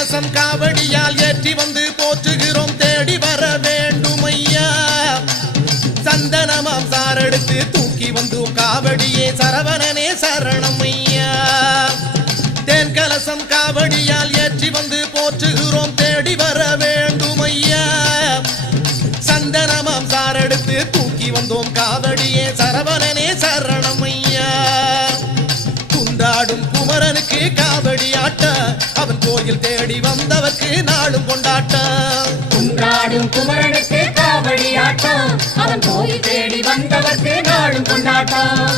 கலசம் காவடியால் ஏற்றி வந்து போற்றுகிறோம் தேடி வர வேண்டும் ஐயா சந்தனமாம் சாரெடுத்து தூக்கி வந்தோம் காவடியே சரவணனே சரணம் ஐயா தேன் கலசம் காவடியால் ஏற்றி வந்து போற்றுகிறோம் தேடி வர வேண்டும் ஐயா சந்தனமாம் சாரெடுத்து தூக்கி வந்தோம் காவடியே சரவணனே சரணம் ஐயா குன்றாடும் குமரனுக்கு காவடி ஆட்ட அவன் கோயில் தேடி வந்தவர்க்கு நாளும் கொண்டாட்டம் குன்றாடும் குமரனுக்கு காவடி ஆட்டம் அவன் கோயில் தேடி வந்தவர்க்கு நாளும் கொண்டாட்டம்